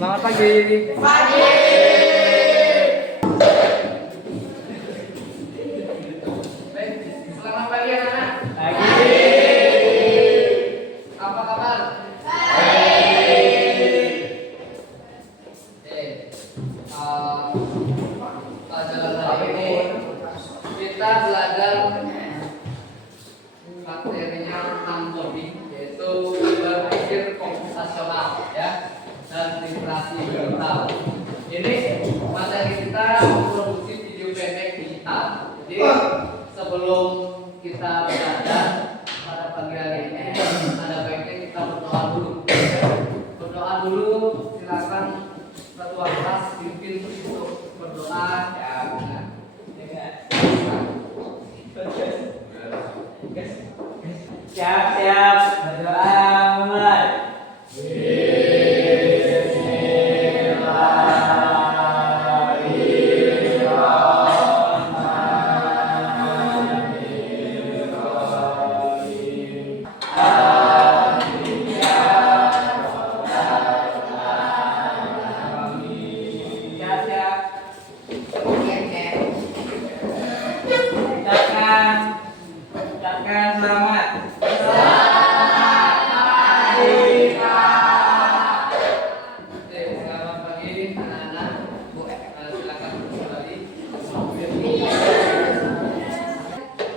Selamat pagi. Pagi. Baik, selamat pagi anak-anak. Pagi. Apa kabar? Baik. Pelajaran hari ini kita belajar materinya tentang coding, yaitu berpikir komputasional ya dan literasi digital. Ini materi kita produksi video pendek digital. Jadi sebelum kita belajar pada pagi hari ini, ada baiknya kita berdoa dulu. Berdoa dulu, silakan ketua kelas pimpin untuk berdoa ya. Siap, berdoa mulai. Ucapkan selamat. Selamat pagi anak-anak. Silakan kembali.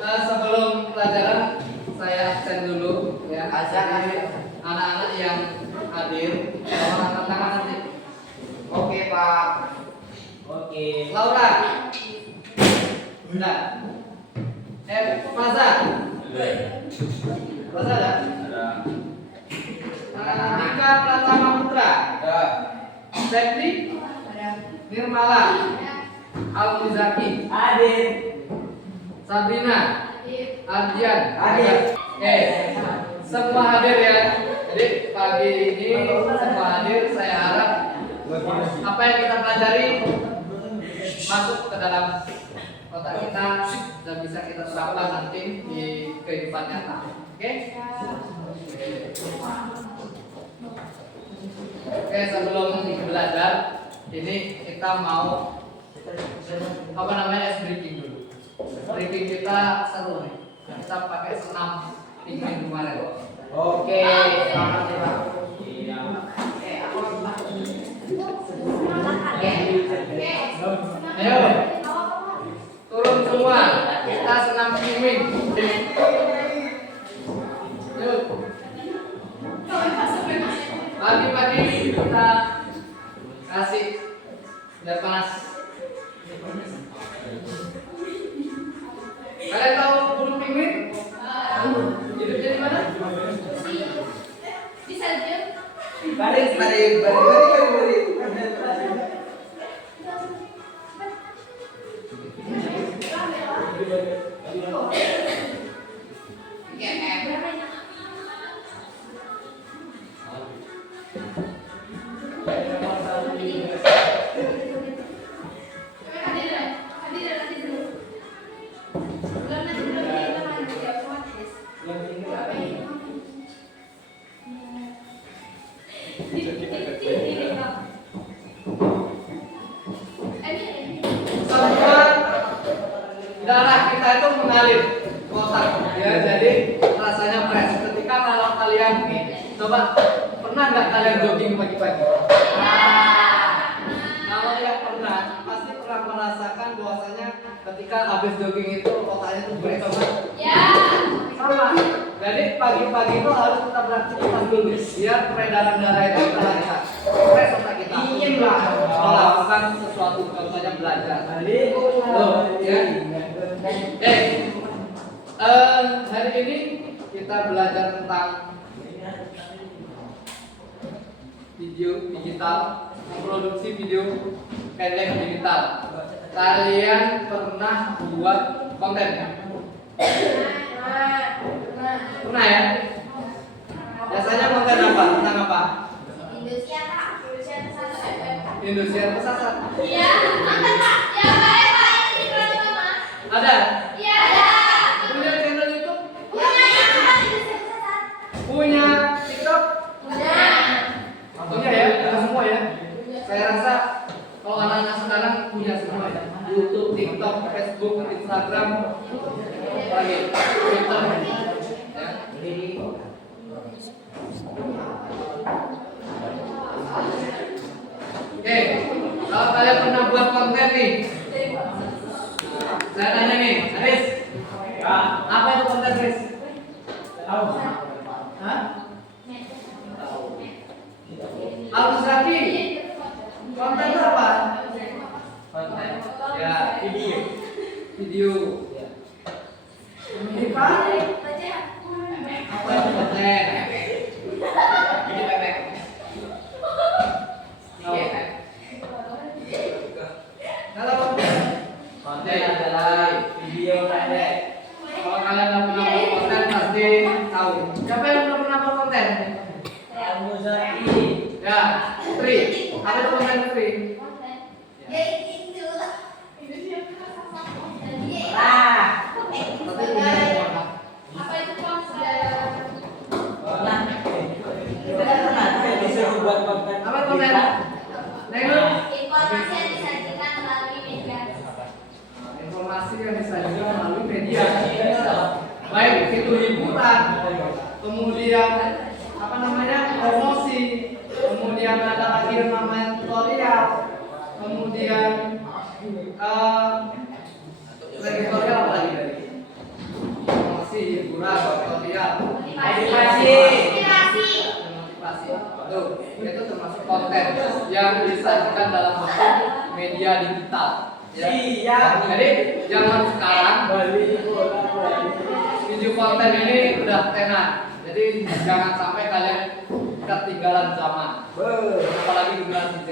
Sebelum pelajaran saya absen dulu ya. Jadi, anak-anak yang hadir mohon angkat tangan nanti. Oke Pak. Oke. Laura. Bunda. Masa. Masa ada? Nika Pratama Putra. Septi. Nirmala. Almuzaki. Hadir. Sabrina. Ardian. Hadir. Semua hadir ya. Jadi pagi ini semua hadir. Saya harap apa yang kita pelajari masuk ke dalam otak kita dan bisa kita terapkan nanti di kehidupan nyata. Oke? Oke, sebelum belajar ini kita mau apa namanya breaking dulu. Breaking kita seru nih. Kita pakai senam pingin kemarin. Oke, selamat ya Pak. Ayo, turun semua. Kita senam swimming. Yuk. Pagi-pagi kita kasih biar panas. Kalian tahu burung penguin? Hidupnya di mana? Baris. Semua darah kita itu mengalir ke otak ya, jadi rasanya fresh. Ketika kalau kalian coba, pernah nggak kalian jogging pagi-pagi? Kalau yang pernah pasti pernah merasakan bahwasanya ketika habis jogging itu otaknya tuh fresh banget. Sama. Jadi pagi-pagi itu harus kita beraktivitas dulu biar peredaran darah itu terlancar. Fresh otak kita. Melakukan sesuatu, contohnya belajar. Loh, ya. Hari ini kita belajar tentang video digital, produksi video pendek digital. Kalian pernah buat konten? Pernah ya? Biasanya konten apa? Tentang apa? Indosiar kesasar. Ada? Punya channel YouTube? Punya TikTok? Punya ya? Kita semua ya? Instagram lagi Twitter ya. Oke, kalau kalian pernah buat konten nih, saya tanya nih, Aris, apa itu konten, Aris? Tahu? Hah? Alus Zaki, konten itu apa? Konten, ya video. Apa itu konten? Kalau konten adalah video pendek. Kalau kalian nggak pernah buat konten pasti tahu. Siapa yang belum pernah buat konten? Alus Zaki. Ya, Tri. Apa itu konten Tri? Tapi punya semua. Apa itu konser? Pernah. Kita kan pernah disuruh buat konten. Apa konten? Nengok. Informasi yang disajikan melalui media. Informasi yang disajikan melalui media. Baik itu hiburan, kemudian apa namanya promosi, kemudian ada lagi yang namanya tutorial, kemudian tutorial apa lagi tadi? Promosi, hiburan, tutorial, Edukasi. Inspirasi. motivasi. Tuh, itu termasuk konten yang disajikan dalam bentuk media digital. Ya. Siap. Jadi zaman sekarang video konten ini udah tenar. Jadi jangan sampai kalian ketinggalan zaman. Apalagi generasi Z.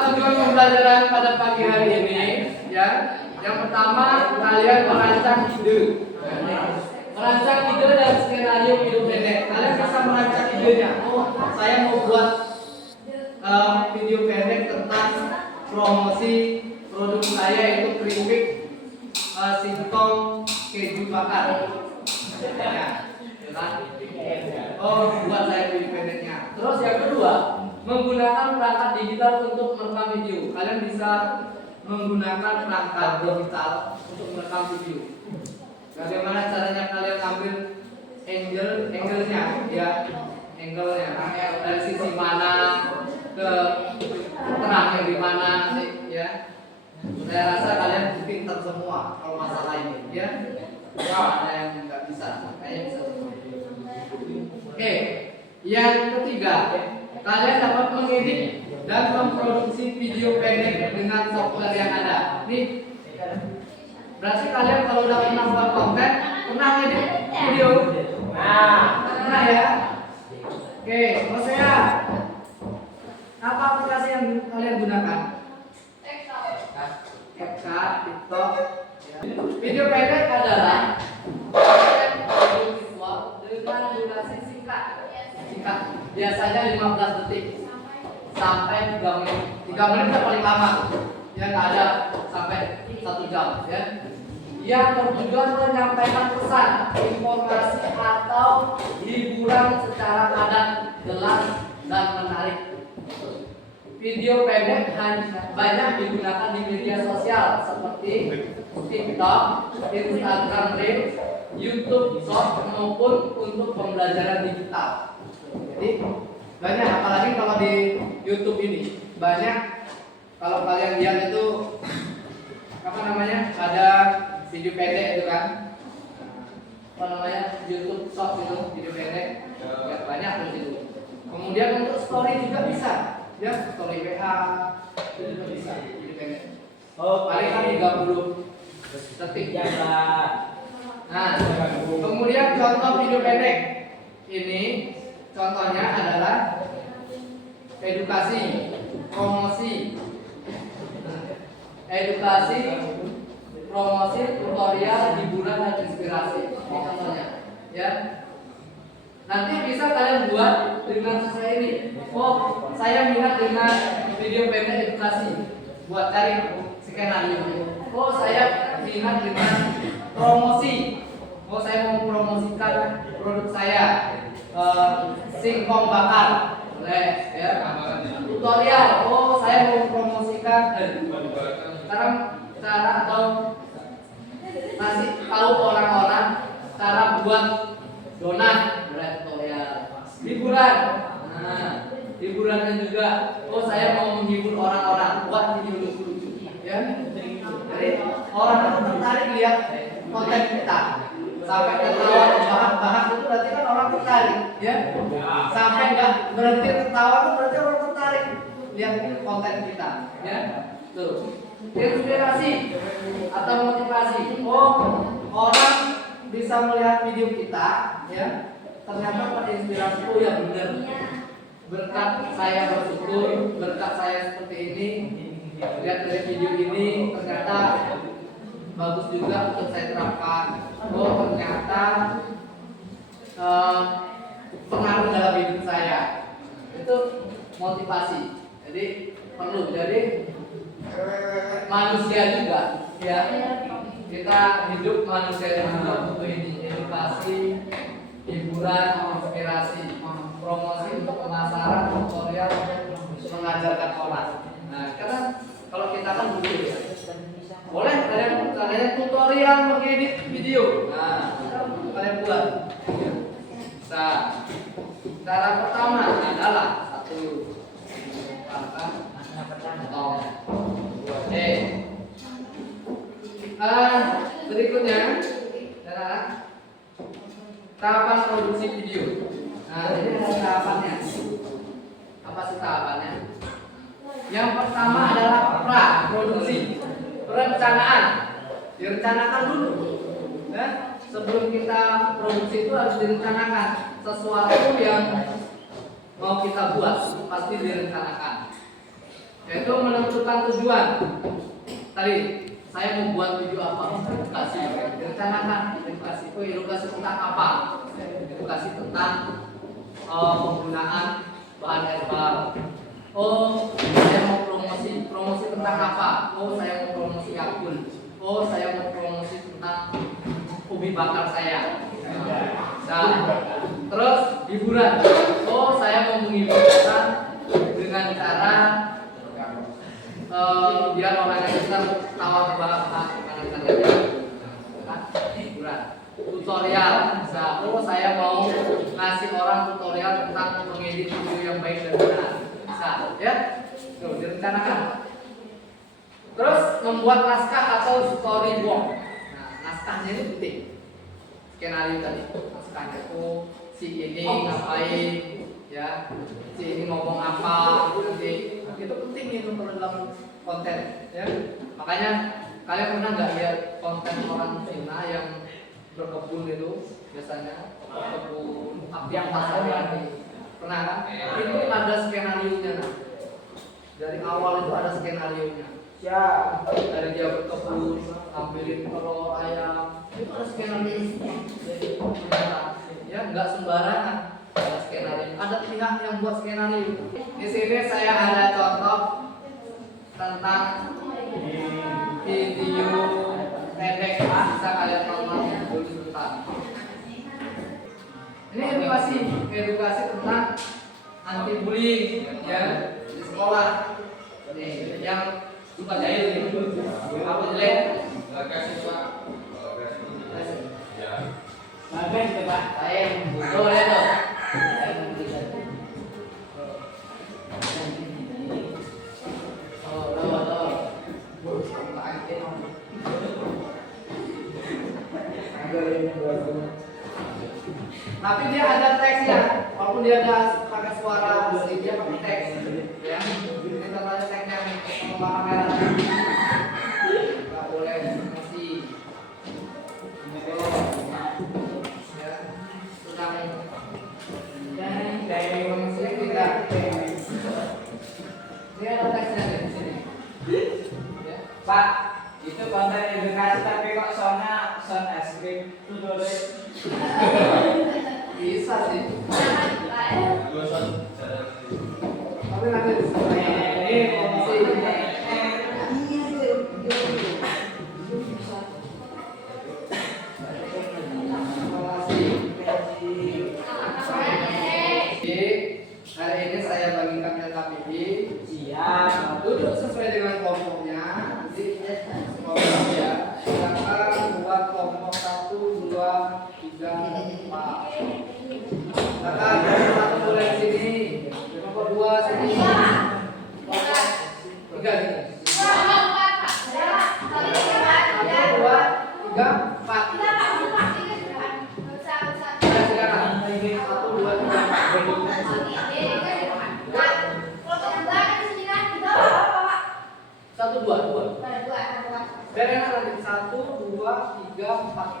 Tujuan pembelajaran pada pagi hari ini, ya. Yang pertama kalian merancang ide. Merancang ide dan skenario video pendek. Kalian bisa merancang idenya. Oh, saya mau buat video pendek tentang promosi produk saya itu keripik singkong keju bakar. Ya, kan? Oh, buat saya video pendeknya. Terus yang kedua, menggunakan perangkat digital untuk merekam video. Kalian bisa menggunakan perangkat digital untuk merekam video. Bagaimana caranya kalian ambil angle-nya, ya, angle-nya dari sisi mana ke terang yang di mana nanti, ya. Saya rasa kalian pintar semua kalau masalah ini, ya. Ada yang nggak bisa, kayaknya bisa semua. Oke, yang ketiga, kalian dapat mengedit dan memproduksi video pendek dengan software yang ada. Nih, berarti kalian kalau udah pernah buat konten, pernah ngedit video? Pernah ya? Oke, maksudnya apa aplikasi yang kalian gunakan? CapCut, TikTok. Video pendek adalah video visual dengan durasi singkat. Biasanya 15 detik sampai 3 menit. 3 menit itu paling lama. Ya nggak ada sampai 1 jam, ya. Yang bertujuan menyampaikan pesan, informasi atau hiburan secara padat, jelas dan menarik. Video pendek banyak digunakan di media sosial seperti TikTok, Instagram Reels, YouTube Short maupun untuk pembelajaran digital. Jadi banyak, apalagi kalau di YouTube ini banyak. Kalau kalian lihat itu apa namanya, ada video pendek itu kan, apa namanya, YouTube Short itu video pendek, ya, banyak di situ. Kemudian untuk story juga bisa. Ya, story WA itu juga bisa video pendek. Paling kan 30 detik. Nah, kemudian contoh video pendek ini contohnya adalah edukasi, promosi, tutorial, hiburan dan inspirasi. Ini contohnya, ya. Nanti bisa kalian buat dengan saya ini. Oh, saya minat dengan video pendek edukasi. Buat cari skenario. Oh, saya minat dengan promosi. Oh, saya mau promosikan produk saya, singkong bakar. Boleh, ya. tutorial. Oh, saya mau promosikan sekarang cara atau ngasih tahu orang-orang cara buat donat, tutorial. Hiburan. Nah, hiburannya juga. Oh, saya mau menghibur orang-orang, buat video lucu-lucu. Ya. Jadi orang itu tertarik lihat konten kita. Sampai ketawa bahak-bahak itu berarti kan orang tertarik, ya. Sampai nggak berhenti tertawa itu berarti orang tertarik lihat konten kita, ya. Tuh. Inspirasi atau motivasi. Oh, orang bisa melihat video kita, ya. Ternyata terinspirasi. Oh ya benar. Berkat saya bersyukur, berkat saya seperti ini, lihat dari video ini ternyata bagus juga untuk saya terapkan. Oh ternyata pengaruh dalam hidup saya. Itu motivasi. Jadi perlu. Jadi manusia juga, ya. Kita hidup manusia juga butuh ini, edukasi, hiburan, inspirasi, promosi untuk pemasaran, tutorial, mengajarkan orang. Nah, karena kalau kita kan butuh ya. Boleh kalian tutorial mengedit video. Nah, kalian buat. Bisa. Cara pertama adalah satu berikutnya adalah tahapan produksi video. Nah, ini ada tahapannya. Apa sih tahapannya? Yang pertama adalah produksi, perencanaan. Direncanakan dulu. Ya? Sebelum kita produksi itu harus direncanakan. Sesuatu yang mau kita buat pasti direncanakan. Yaitu menentukan tujuan. Tadi saya mau buat video apa? Edukasi. Direncanakan. Edukasi tentang apa? Edukasi tentang penggunaan bahan herbal. Oh, saya mau promosi tentang apa? Oh, saya mau promosi akun. Oh, saya mau promosi tentang hobi bakar saya. Nah, terus hiburan. Oh, saya mau menghibur orang dengan cara biar orang yang bisa tawa bahas gimana caranya. Hiburan. Tutorial. Oh, saya mau ngasih orang tutorial tentang mengedit video yang baik dan benar. Bisa, ya? Tuh, direncanakan. Terus membuat naskah atau storyboard. Nah, naskahnya ini penting. Skenario tadi, naskahnya itu si ini ngapain, ya, si ini ngomong apa, nanti itu penting itu kalau dalam konten, ya. Makanya kalian pernah nggak lihat konten orang Cina yang berkebun itu biasanya berkebun yang pasarnya pernah kan? Itu ada skenario-nya. Nah. Dari awal itu ada skenario-nya. Ya, dari dia berkebun, ambilin telur ayam, itu ada skenario-nya. Ya, nggak sembarangan ada skenario. Ada pihak yang buat skenario. Di sini saya ada contoh tentang video pendek, bisa kalian tonton dulu sebentar. Ini edukasi tentang anti bullying ya di sekolah. Nih, yang suka jahil nih. Apa jelek? Bagus ya Pak. Saya tuh lihat tuh. Tapi dia ada teksnya, walaupun dia ada pakai suara asli, dia pakai teks, ya. Ini contohnya teksnya nih, warna merah. Nggak boleh masih. Ya, sudah nih. Dari musik tidak. Ini ada teksnya di sini. Ya. Pak, itu konten edukasi tapi kok soalnya sound es krim tutorial. Bisa sih. Tapi nanti ini hari ini saya bagikan LKPI Kakak, satu boleh di sini. Kelompok 2 sini. Kelompok 3 sini. 1, 2, 3, 4. Ya, sekarang. 1, 2, 3, 4. 1, 2, 2. Biar enak nanti. 1, 2, 3, 4.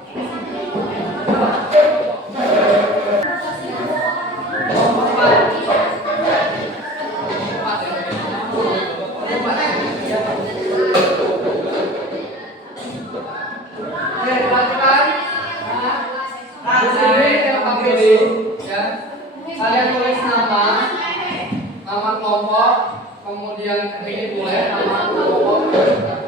Kalian tulis nama kelompok, kemudian ini boleh nama kelompok.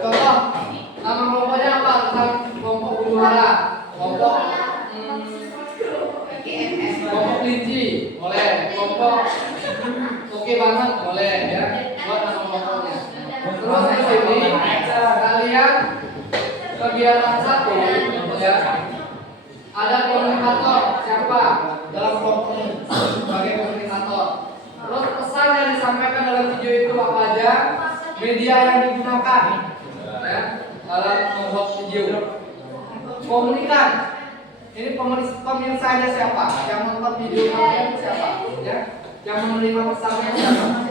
Contoh, nama kelompoknya apa? Tentang kelompok huru hara, kelompok kelinci, boleh. Kelompok oke banget, boleh ya. Buat nama kelompoknya. Terus di sini kalian kegiatan 1 ya. Ada komunikator siapa dalam kelompok ini sebagai komunikator. Terus pesan yang disampaikan dalam video itu apa aja, media yang digunakan ya dalam membuat video. Komunikan, ini pemirsanya siapa, yang nonton video kalian siapa ya, yang menerima pesannya siapa.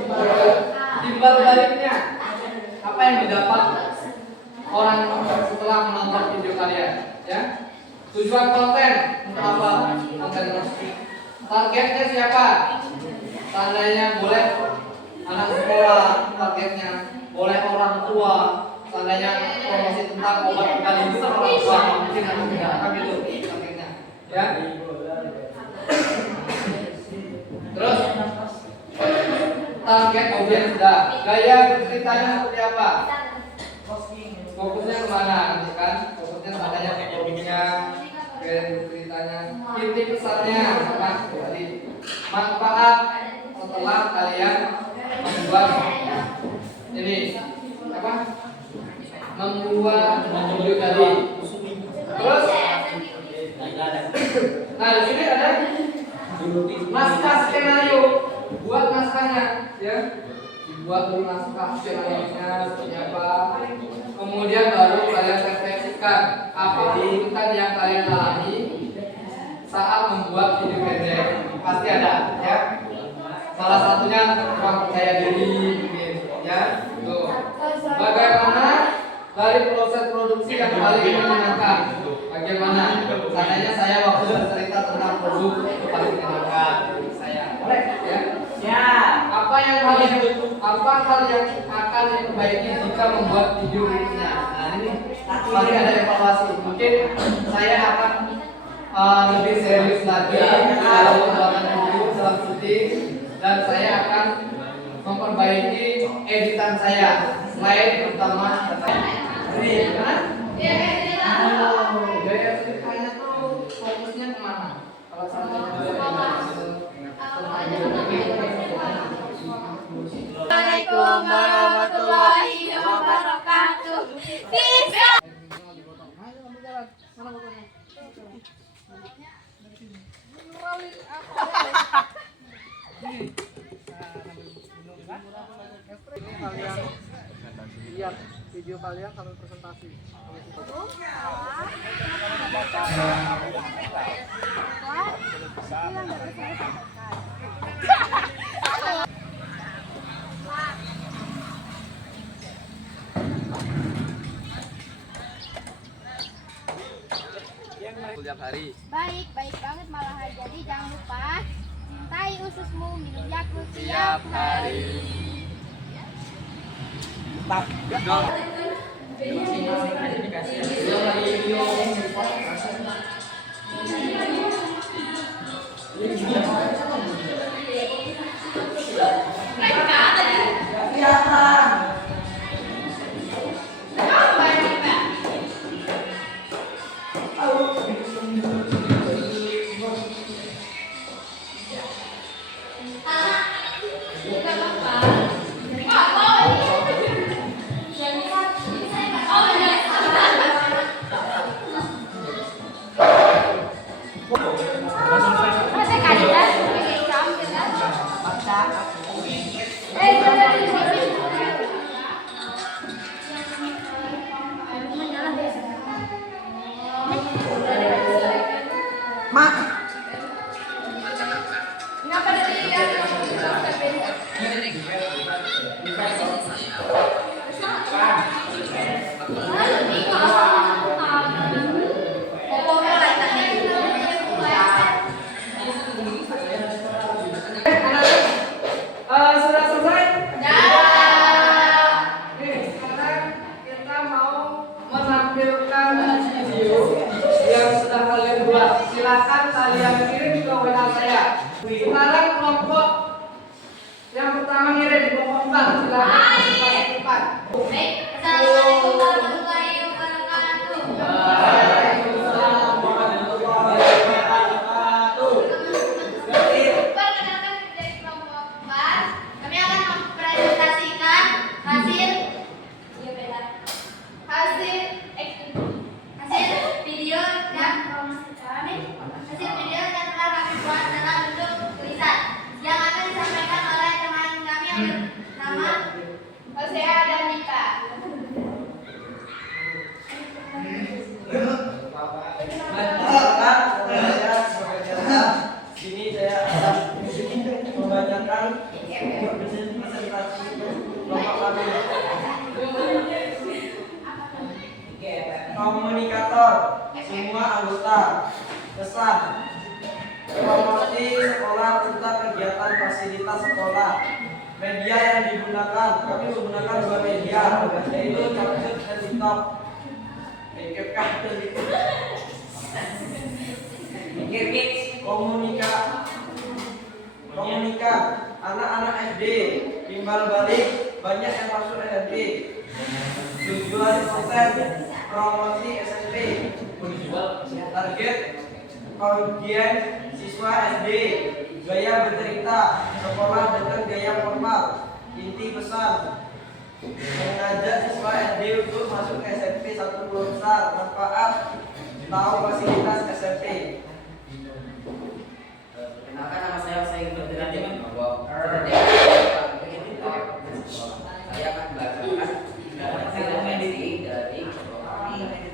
Timbal baliknya, apa yang didapat orang setelah menonton video kalian ya. Tujuan konten untuk apa? Konten targetnya siapa? Tandanya boleh anak sekolah, targetnya boleh orang tua, tandanya promosi tentang obat sekaligus orang tua, mungkin atau tidak, kan itu targetnya ya. Terus target audiens sudah, gaya berceritanya seperti apa? Fokusnya kemana kan? Fokusnya tandanya fokusnya, gaya berceritanya, inti pesannya kan? Jadi manfaat setelah kalian membuat ini apa? Membuat video tadi. Terus, nah di sini ada naskah skenario, buat naskahnya ya. Dibuat dulu naskah skenario-nya seperti apa. Kemudian baru kalian refleksikan apa kesulitan yang kalian alami saat membuat video pendek. Pasti ada ya. Salah satunya kurang percaya diri ya. Tuh. Bagaimana dari proses produksi yang paling menyenangkan? Bagaimana? Seandainya saya waktu bercerita tentang produk paling menyenangkan saya. Boleh ya? Ya. Apa hal yang akan diperbaiki jika membuat video berikutnya? Nah, ini mari ada evaluasi. Mungkin saya akan lebih serius lagi dalam pembuatan video dalam syuting, dan saya akan memperbaiki editan saya, slide terutama ini kan? Gaya ceritanya tuh fokusnya kemana? Kalau Assalamualaikum warahmatullahi wabarakatuh. Bisa. Kalian lihat video kalian sambil presentasi. Setiap hari. Baik banget malahan. Jadi jangan lupa cintai ususmu, minum Yakult tiap hari. Oh, Masa kandidat ini sambil kan? Mak. Kenapa dari yang Sudah selesai? Ya. Nih, sekarang kita mau menampilkan video yang sudah kalian buat. Silakan kalian kirim ke WA saya. Sekarang kelompok yang pertama ngirim kelompok 4. Silakan kelompok 4. Baik, assalamualaikum warahmatullahi wabarakatuh. Perkenalkan dari kelompok 4, kami akan mempresentasikan hasil video yang telah kami buat dalam bentuk tulisan yang akan disampaikan oleh teman kami yang bernama Hosea dan Nika. Sini saya akan membacakan presentasi kelompok kami. Komunikator semua anggota. Pesan promosi sekolah tentang kegiatan fasilitas sekolah. Media yang digunakan, kami menggunakan dua media, yaitu Capcut dan TikTok. Komunika anak-anak SD timbal balik banyak yang masuk SMP. Tujuan konten promosi SMP. Target audiens siswa SD, gaya bercerita sekolah dengan gaya formal. Inti pesan mengajak siswa SD untuk masuk ke SMP 1 besar. Manfaat tahu fasilitas SMP. Perkenalkan, nama saya Berdiran dengan bahwa saya akan membacakan hasil medis dari kelompok kami.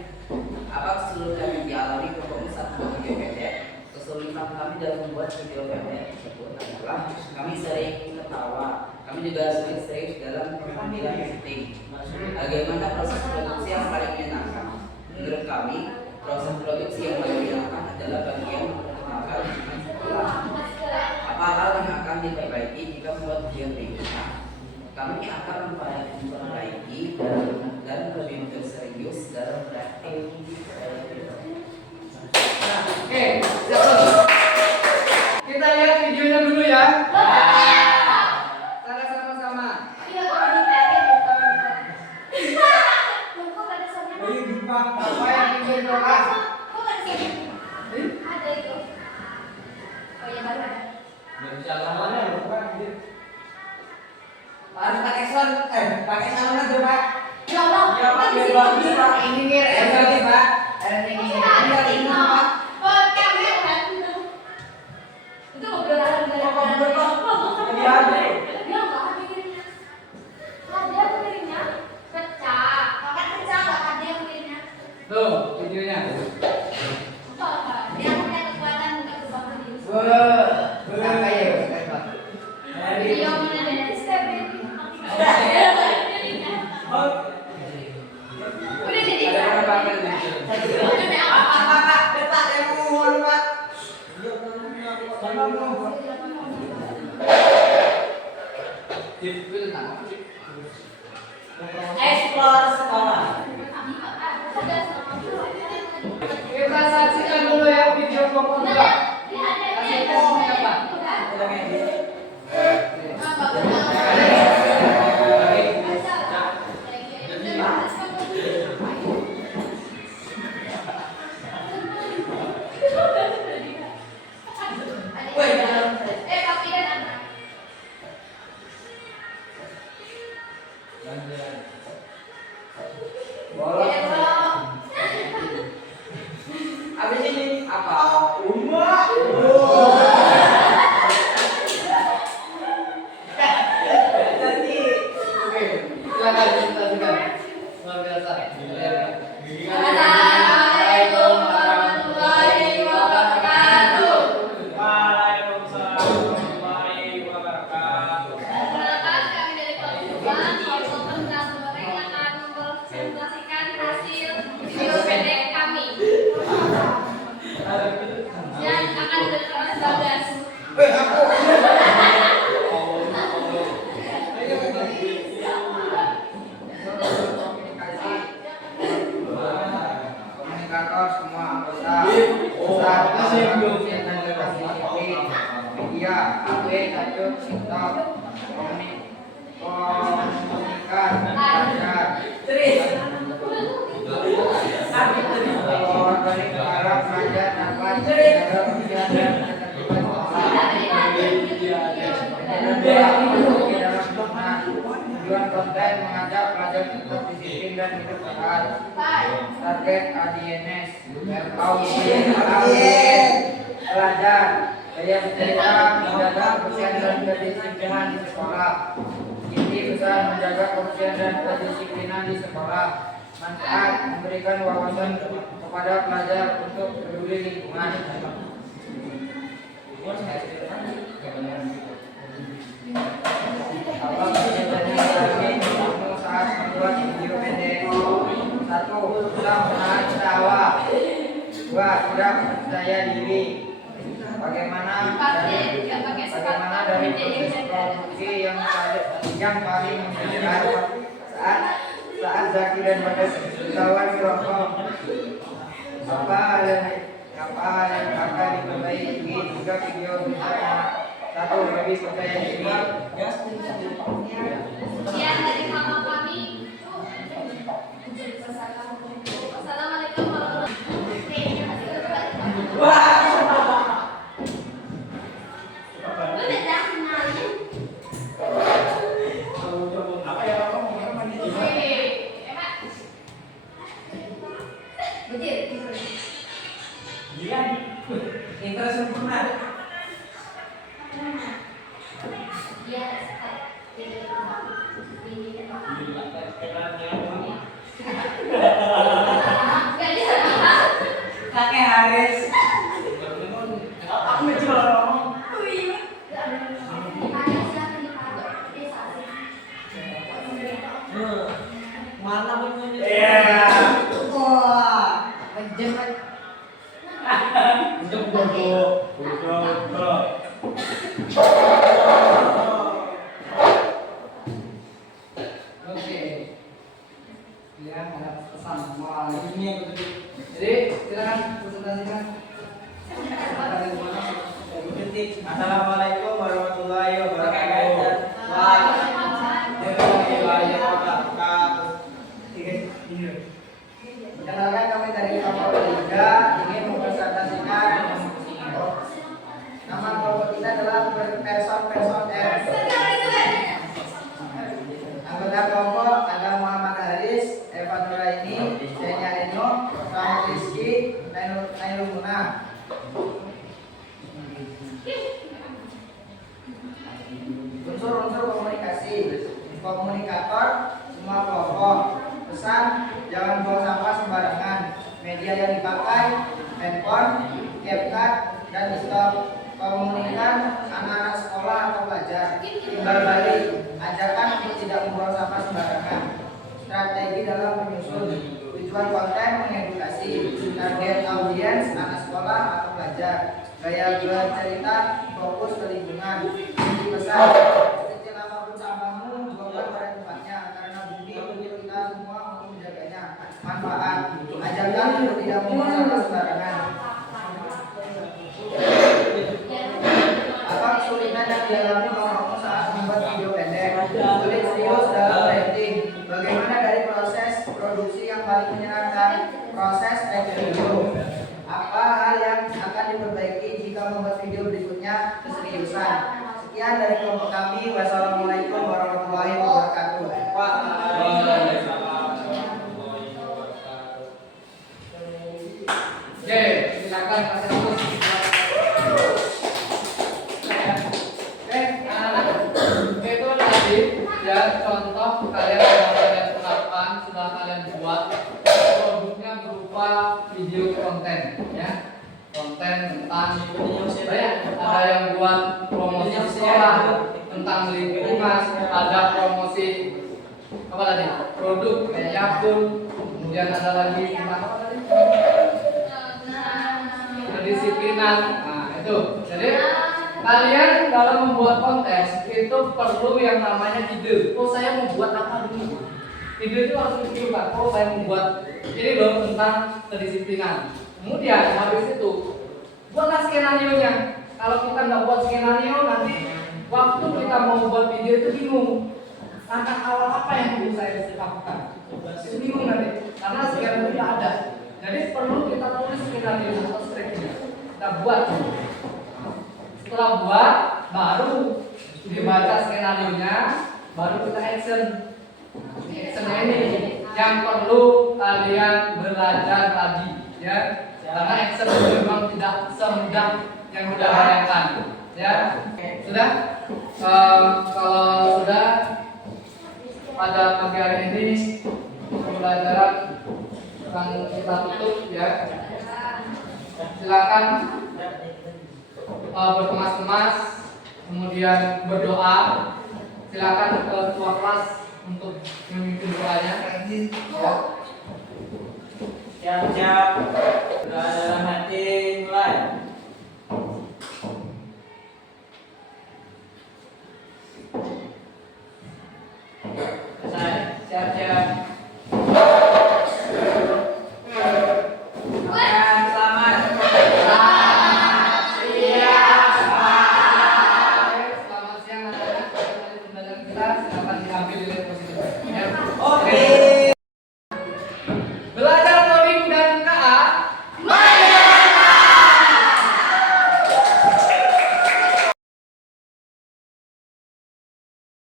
Apa kesulitan yang dialami kelompok saat membuat video pendek? Kesulitan kami dalam membuat video pendek tersebut adalah kami sering ketawa. Kami juga sering dalam pengambilan syuting. Bagaimana proses produksi yang paling menyenangkan? Menurut kami, proses produksi yang paling menyenangkan adalah bagian memperkenalkan lingkungan sekolah. Apa hal yang akan diperbaiki jika membuat video berikutnya? Kami akan memperbaiki dan lebih serius dalam praktik. Nah, oke, siap. Kita lihat videonya dulu ya. Cara sama-sama. Apa yang ingin doa? Ada itu. Oh ya baru ada. Harus pakai sound, pakai sound aja Pak. Ya Allah. Ya Pak, biar bagus Pak. Ini nih, ini Pak. Ini Pak. Oh, kamera. Itu ngobrol dari Jadi ada. dia nggak ada kirimnya. Ada kirimnya. Pecah. Makan pecah nggak ada yang kirimnya. Tuh, videonya. Dia punya kekuatan untuk berubah diri. Apa ya? Video mana dari step ini? Udah jadi kan? Pak, letak yang mohon Pak. Explore sekolah. Kita saksikan dulu ya video kelompok 2. Kasih ngomongnya Pak. Papi dan anak. Habis ini apa? Umma. Komunikator semua anggota besar komunikasi dan disiplin media AP tajuk TikTok komunikan belajar organik Arab pelajar dapat menjaga ujian dan ketertiban sekolah. Tujuan konten mengajak pelajar tetap disiplin dan hidup sehat. Target audiens pelajar saya bercerita menjaga kebersihan dan kedisiplinan di sekolah. Inti besar menjaga kebersihan dan kedisiplinan di sekolah. Manfaat memberikan wawasan kepada pelajar untuk peduli lingkungan. Apa kegiatannya kamu saat membuat video pendek? 1. Susah menahan ketawa. 2. Tidak percaya diri. Bagaimana dari proses produksi yang paling menyenangkan saat Zaki dan Badas lawan merokok? Apa hal yang akan diperbaiki jika video misalnya? 1. Lebih percaya diri. Sekian dari mama kami. Assalamualaikum warahmatullahi wabarakatuh. Lu udah kenalin? Betul. Gila. Interest sempurna. Kakek Haris. Aku ngejolong. Mana punya? Iya. Wah, kejam kan? Untuk bobo. Oke. Ya, ada pesan moral ini yang betul. Jadi, silakan presentasikan. Assalamualaikum warahmatullahi wabarakatuh. Perkenalkan kami dari kelompok 3 ingin mempresentasikan nama kelompok kita adalah person R. Anggota kelompok ada Muhammad Haris, Eva Nuraini, Denya Eno, Rahmat Rizky, Nailul Munah. Unsur-unsur komunikasi, komunikator semua kelompok. Pesan, jangan buang sampah sembarangan. Media yang dipakai, handphone, CapCut, dan stop. Komunikan anak-anak sekolah atau pelajar. Timbal balik, ajakan untuk tidak membuang sampah sembarangan. Strategi dalam menyusun. Tujuan konten mengedukasi. Target audiens anak sekolah atau pelajar. Gaya bercerita fokus ke lingkungan. Inti pesan, sekecil apapun sampahmu, buanglah pada tempatnya karena bumi milik kita semua untuk menjaganya. Manfaat, ajakan untuk tidak membuang sampah sembarangan. Apa kesulitan yang dialami kamu saat membuat video pendek? Sulit serius dalam rating. Bagaimana dari proses produksi yang paling menyenangkan? Proses edit video. Apa hal yang akan diperbaiki jika membuat video berikutnya? Keseriusan. Sekian dari kelompok kami. Wassalamualaikum warahmatullahi wabarakatuh. Oke, silakan Mas Agus. Oke, anak-anak. Itu tadi ya contoh kalian yang kalian terapkan setelah kalian buat produknya berupa video konten ya. Konten tentang banyak, ada yang buat promosi sekolah tentang lingkungan, ada promosi apa tadi? Produk kayak Yakun, kemudian ada lagi tentang apa tadi? Kedisiplinan. Nah, itu. Jadi Kalian dalam membuat kontes itu perlu yang namanya ide. Oh, saya mau buat apa dulu? Ide itu harus dipikirkan. Oh, saya membuat ini loh tentang kedisiplinan. Kemudian habis itu buatlah skenario-nya. Kalau kita nggak buat skenario, nanti waktu kita mau buat video itu bingung. Langkah awal apa yang perlu saya lakukan? Itu bingung nanti, karena skenario tidak ada. Jadi perlu kita tulis skenario atau skripnya. Kita buat. Setelah buat, baru dibaca skenario-nya, baru kita action. Actionnya ini yang perlu kalian belajar tadi, ya. Karena action itu memang tidak semudah yang sudah bayangkan, ya. Sudah? Kalau sudah, pada pagi hari ini pembelajaran akan kita tutup, ya. Silakan berkemas-kemas, kemudian berdoa. Silakan ke ketua kelas untuk memimpin doanya. Siap-siap. Doa dalam hati.